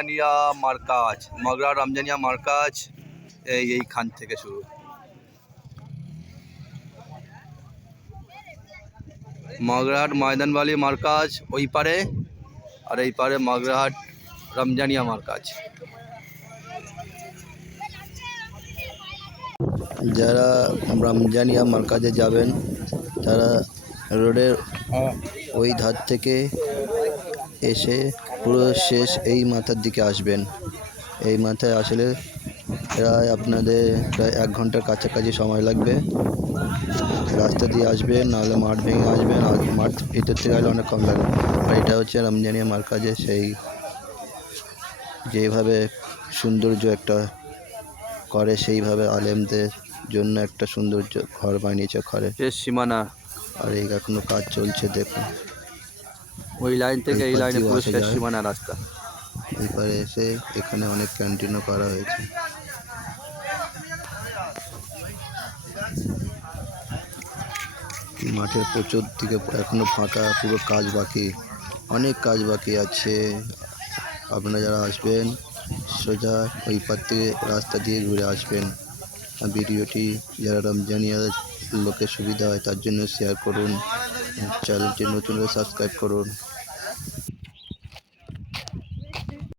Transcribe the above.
রামজানিয়া মার্কাজ, মগরাহাট রামজানিয়া মার্কাজ এইখান থেকে শুরু। মগরাহাট ময়দানওয়ালি মার্কাজ ওই পারে, আর এই পারে মগরাহাট রামজানিয়া মার্কাজ। যারা রামজানিয়া মার্কাজে যাবেন তারা রোডের ওই ধার থেকে এসে পুরো শেষ এই মাথার দিকে আসবেন। এই মাথায় আসলে প্রায় আপনাদের প্রায় 1 ঘন্টার কাছাকাছি সময় লাগবে। রাস্তা দিয়ে আসবেন, নাহলে মাঠ ভেঙে আসবেন, আর মাঠ ভিতর থেকে আসলে অনেক কম লাগবে। আর এটা হচ্ছে রামজানিয়া মার্কাজে সেই যেভাবে সৌন্দর্য একটা করে, সেইভাবে আলেমদের জন্য একটা সৌন্দর্য ঘর বানিয়েছে খড়ের শেষ সীমানা। আর এই এখনো কাজ চলছে, দেখুন ওই লাইন থেকে এই লাইনে পুরো শেষ সীমানা রাস্তা। এবারে এসে এখানে অনেক ক্যান্টিনও করা হয়েছে। মাঠের প্রচুর দিকে এখনো ফাঁকা, পুরো কাজ বাকি, অনেক কাজ বাকি আছে। আপনারা যারা আসবেন সোজা ওই পার থেকে রাস্তা দিয়ে ঘুরে আসবেন। ভিডিওটি যারা রামজানিয়ার লোকের সুবিধা হয় তার জন্য শেয়ার করুন, চ্যানেলটি নতুন হলে সাবস্ক্রাইব করুন।